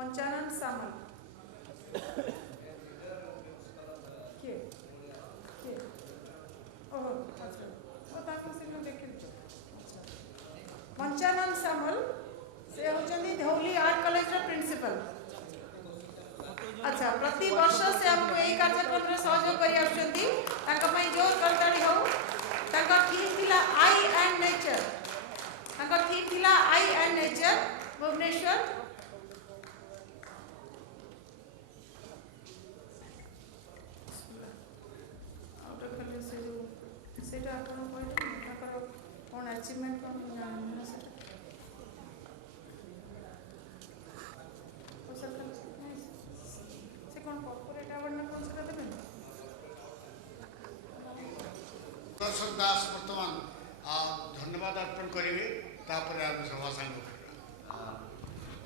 पंचानन सामल किए किए ओहो अच्छा ओ ताको से देखि पंचानन सामल से होचंदी धौली आर्ट कॉलेज रो प्रिंसिपल। अच्छा प्रति वर्ष से हमको यही कार्यक्रम रे सहयोग करि आछंती ताका पई जोर करताली हो। ताका थीम थिला आई एंड नेचर। ताका थीम थिला आई एंड नेचर भुवनेश्वर। सेटा आपण कहले ताकर कोन अचीवमेंट कोन जानना सर तो सर से कोन कॉर्पोरेट अवार्ड ना कोन सेटा देबे दर्शक दास वर्तमान धन्यवाद अर्पण करेंगे तापर हम सभा संग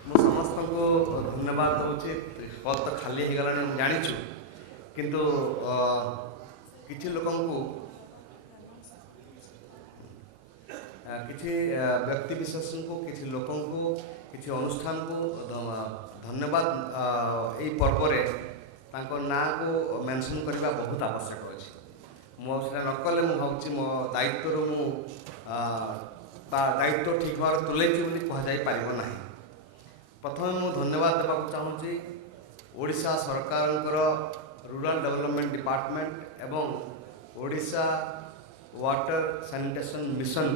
मु समस्त को धन्यवाद दूचे पद तो खाली हो गलानी हम जानिछु किंतु किछि लोकन को किसी व्यक्ति विशेष को किसी लोकों को किसी अनुष्ठान को धन्यवाद यही पर्व ना को मेंशन करने बहुत आवश्यक अच्छे मोटा नकले मुझे मो दायित्व मु दायित्व ठीक भाव तुले कहुना ना। प्रथम मु धन्यवाद देवा चाहूँगी ओडिशा सरकार रूरल डेवलपमेंट डिपार्टमेंट एवं ओडिशा वाटर सैनिटेशन मिशन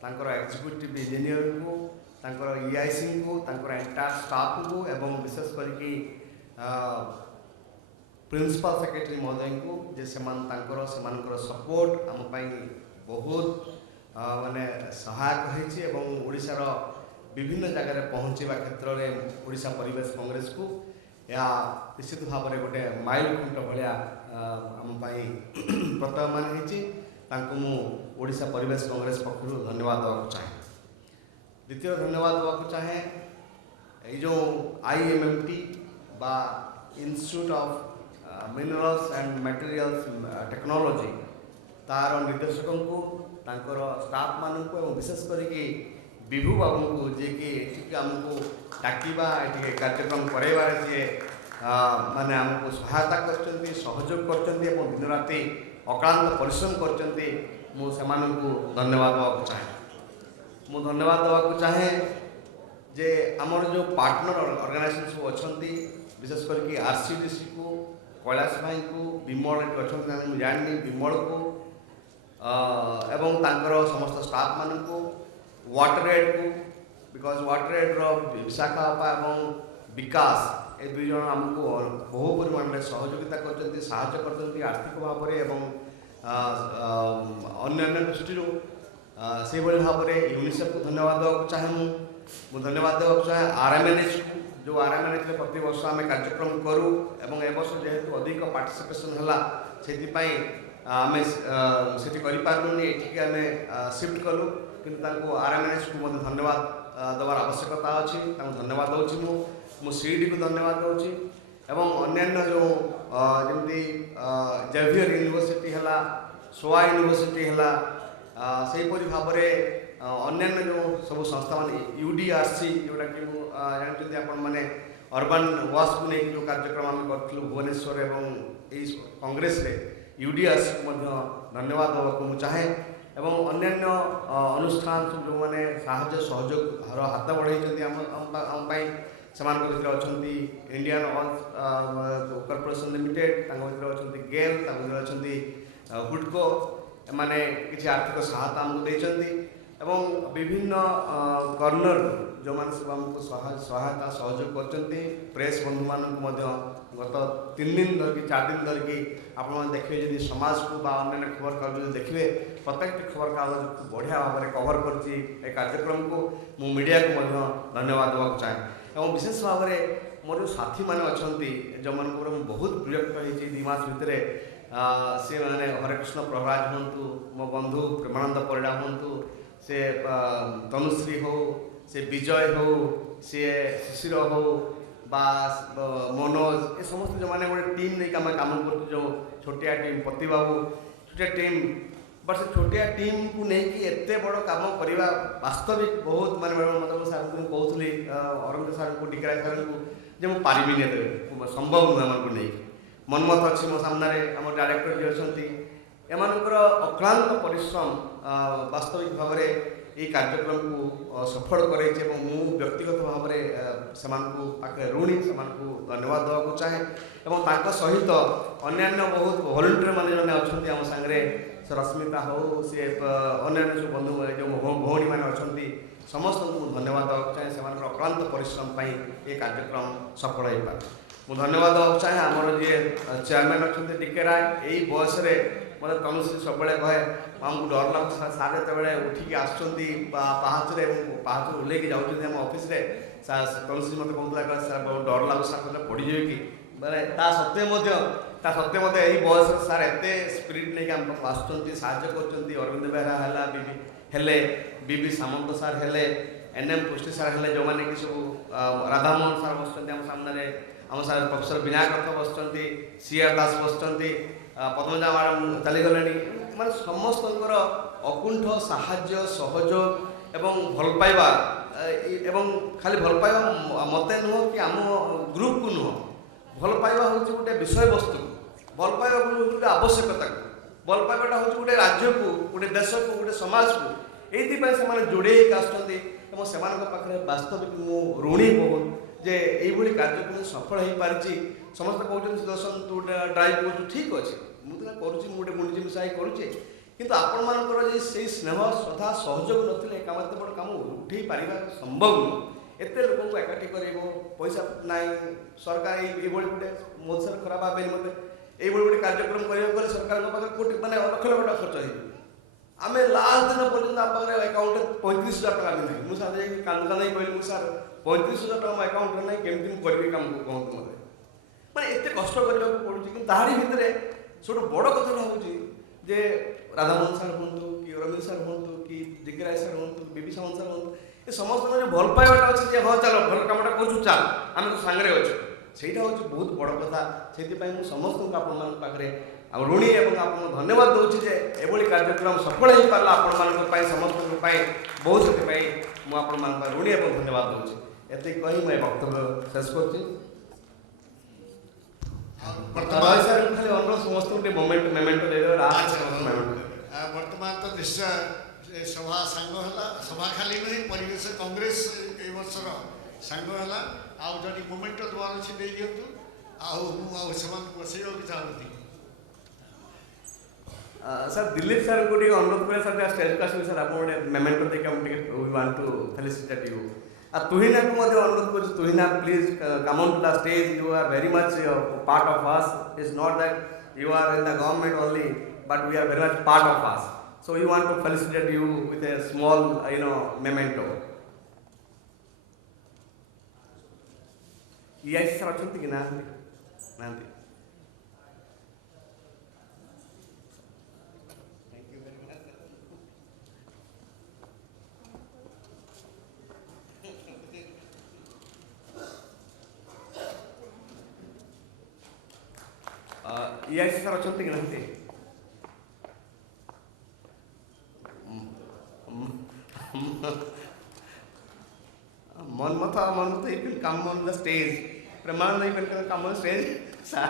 तांकर एग्जीक्यूटिव इंजीनियर को तांकर ईआईसी को तांकर एंटायर स्टाफ को एवं विशेष करके प्रिंसिपल सेक्रेटरी महोदय को जे सेमानकर सपोर्ट आम बहुत माने सहायक होइछि एवं ओडिशार विभिन्न जगह पहुँचवा क्षेत्र में ओडिशा परिवेश कांग्रेस को या निश्चित भाव में गोटे माइल खुंट भाया आम प्रत्ययमान होइछि तांको मु ओडिशा परिवेश कांग्रेस पक्ष धन्यवाद देवाक चाहे। द्वितीय धन्यवाद देवाक चाहे ये जो IMMT बा institute of minerals and materials technology तार निर्देशक को तांकर स्टाफ मान को विशेष करके विभू बाबू को जे कि आमको डाकिबा ये कार्यक्रम करवार जे माने आमको सहायता करचंती सहयोग करचंती एवं दिन राति अक्लांत परिश्रम करचंती मु सेमानकु धन्यवाद देवाक चाहे। मु धन्यवाद देवाक चाहे जे आमर जो पार्टनर ऑर्गेनाइजेशन सब अच्छी विशेष करके RCDC को कैलाश भाई को विमल अच्छा जानी विमल को एवं तांकर समस्त स्टाफ मान को वाटर एड को बिकॉज वाटर एड विशाखा एवं विकास ए दुई जन आमको बहु परिमाण में सहयोगिता कर साहाय्य कर आर्थिक भाव में अन्य दृष्टि से भाव में यूनिसेफ को धन्यवाद देवाक चाहे मु धन्यवाद देवाक चाहे RMNH को जो RMNH प्रति वर्ष आम कार्यक्रम करूँ एवं ए वर्ष जेहेतु अधिक पार्टिसिपेशन है से आम से करूनी ये आम शिफ्ट कलु किंतु RMNH को मत धन्यवाद देवार आवश्यकता अच्छी धन्यवाद दूँ मु सीडी को धन्यवाद दूँ एवं अन्यान्य जो जमी जेवियर यूनिवर्सिटी है सोआ यूनिवर्सिटी है सेहीपरि भाव में अन्यान्य जो सब संस्था मान UDRC जोटा कि जानते आपण मैंने अर्बन वाश को लेकिन जो कार्यक्रम आम करूँ भुवनेश्वर एवं कांग्रेस रे UDRC को धन्यवाद देवाक चाहे एवं अन्यान्य अनुष्ठान सब जो मैंने साहाय्य सहयोग हाथ बढ़ाई से अच्छा इंडियन ऑयल कॉर्पोरेशन लिमिटेड अच्छा गेल अच्छा हुडको माने किसी आर्थिक सहायता आमको देते एवं विभिन्न कर्नर जो मैंने सब आमको सहायता सहयोग करते प्रेस बंधु मानक गत 3 दिन धरिकी 4 दिन धरिकी आप देखिए जब समाज को अन्य खबर कागज देखिए प्रत्येक खबर कागज को बढ़िया भाव में कवर कर कार्यक्रम को मु मीडिया को धन्यवाद देवाक चाहे एवं विशेष भाव में मोर जो साथी मैंने अच्छा जो मान बहुत विरक्त होती 2 मास भितर सी मैंने हरेकृष्ण प्रहलाद हूँ मो बंधु प्रेमानंद परिड़ा हूँ से तनुश्री हो से विजय हो सी शिशिर हो बा मनोज ये समस्त जो मैंने गोटे टीम नहीं आम कम कर जो छोटिया टीम पति बाबू छोटिया टीम बट से छोटिया टीम को लेकिन एत बड़ कम करवा वास्तविक बहुत माने मतलब सार को कहूली अरविंद सार को डिकराय सार को जे मुझे पारिनी संभव नुह को नहीं मनमत अच्छी मो सामने आम डायरेक्टर जी अच्छा एमर अक्लांत परिश्रम वास्तविक भाव में ये कार्यक्रम को सफल करे मु व्यक्तिगत भाव में से पाखे ऋणी से धन्यवाद देवाक चाहे और सहित अन्यान्य बहुत वॉलंटियर मैंने अच्छा आम सांगे से रश्मिता हो सी अन्य जो बंधु जो भौणी मैंने अच्छा समस्त को धन्यवाद देवाक चाहे से अक्लांत परिश्रम पर ये कार्यक्रम सफल हो पाए मुझे धन्यवाद देवाक चाहे आमर जी चेयरमैन अच्छा डीके राय यही बयस मतलब तनुश्री सब कहे आमको डर लगे सार जो उठिकी आसचर पाहाच ओल्ल जाऊँ ऑफिस तनुश्री मत कहला सार डर लगू सार कहते पड़े कि बोले सत्वे यही बयस सार एत स्पिरिट नहीं आम आसुँच कर अरविंद बेहरा है बीबी सामंत सार है एनएम पुष्टि सार है जो मैंने कि सब राधामोहन सार बस सामने आम सार प्रोफेसर विनायक रथ बस सीआर दास बस पद्मजा मैडम चलीगले मैं समस्त अकुंठ साहाय्य सहयोग एवं भल पाइबा एवं खाली भल पाइबा मत नुह कि आम ग्रुप को नुह भल पाइबा हूँ गोटे विषय वस्तु भल पाइबा गोटे आवश्यकता भल पाइबाटा हूँ गोटे राज्य को गोटे देश को गोटे समाज को ये जोड़े आसुँच पाखे वास्तविक मु ऋणी बहुत जे यही कार्यक्रम सफल हो पारी समस्त कहते सुदर्शन तू ड्राइव कर ठीक अच्छे मुझे करुँची गोटे मुंडी मिसाई करुचे किंतु आपण मानकर से स्नेह श्रद्धा सहयोग नथिले काम एत बड़ काम उठे पार संभव नुह एत लोक एकाठी कर पैसा ना सरकार ये गोटे मो सर खराब भावे मत ये गोटे कार्यक्रम करने सरकार कोटी मैंने लक्ष लक्ष टका खर्च हो आम लास्ट दिन पर्यटन आम पाखे अकाउंट 35,000 टका नहीं मुझे कांद कांद कहली सर 35,000 टका मो अकाउंट ना केमती करी कम कहतु मत मैंने एत कष्ट करने पड़ू कि तारी भितर सब बड़ कथा हूँ जे राधामोहन सार हूँ कि अरविंद सार हूँ कि डीके राय सार हूँ बीबी सामंत सार हूँ ये समस्त जो भल पाइबाटा अच्छे हाँ चलो भल कमटा करूँ चल आम तो सांगे अच्छे सहीटा हूँ बहुत बड़ कथा से समस्त पाखे ऋणी और आपको धन्यवाद दूसरी जे एभली कार्यक्रम सफल हो पारा आपण समस्त बहुत से मुझे ऋणी और धन्यवाद दूसरी एत कही मैं वक्तव्य शेष कर खाली अनुरोध समस्त मोमेंट मेमेंटो दे वर्तमान तो निश्चय सभा सांग सभा खाली नुहे परिवेश कांग्रेस ए वर्षर सांग है आउ जदि मोमेंट द्वार अच्छी दे दिंतु से बसैया चाहती सर दिलीप सर को अनुरोध करें सर स्टेज को आसो सर आप मेमेंटो देखिए we want to felicitate you Tuhina को अनुरोध कर Tuhina please come on to the stage you are very much part of us it's not that you are in the government only but we are very much part of us so we want to felicitate you with a small memento EIC sir अच्छा कि ना EIC sir अच्छा कि ना मन मत you can come on the stage Pramananda you can come on stage sir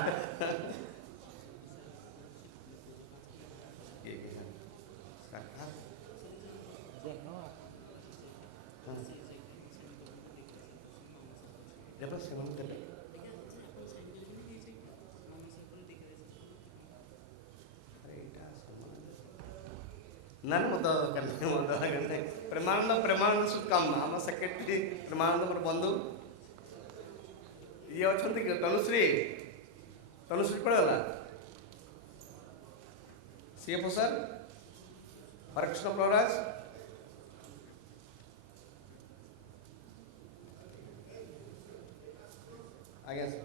नन मत प्रेमानंद शुड कम आम सेक्रेटरी प्रेमानंद मोर बंधु ये अच्छा तनुश्री पड़ेगा सीएफओ सर हरकृष्ण प्रवराज आज्ञा सर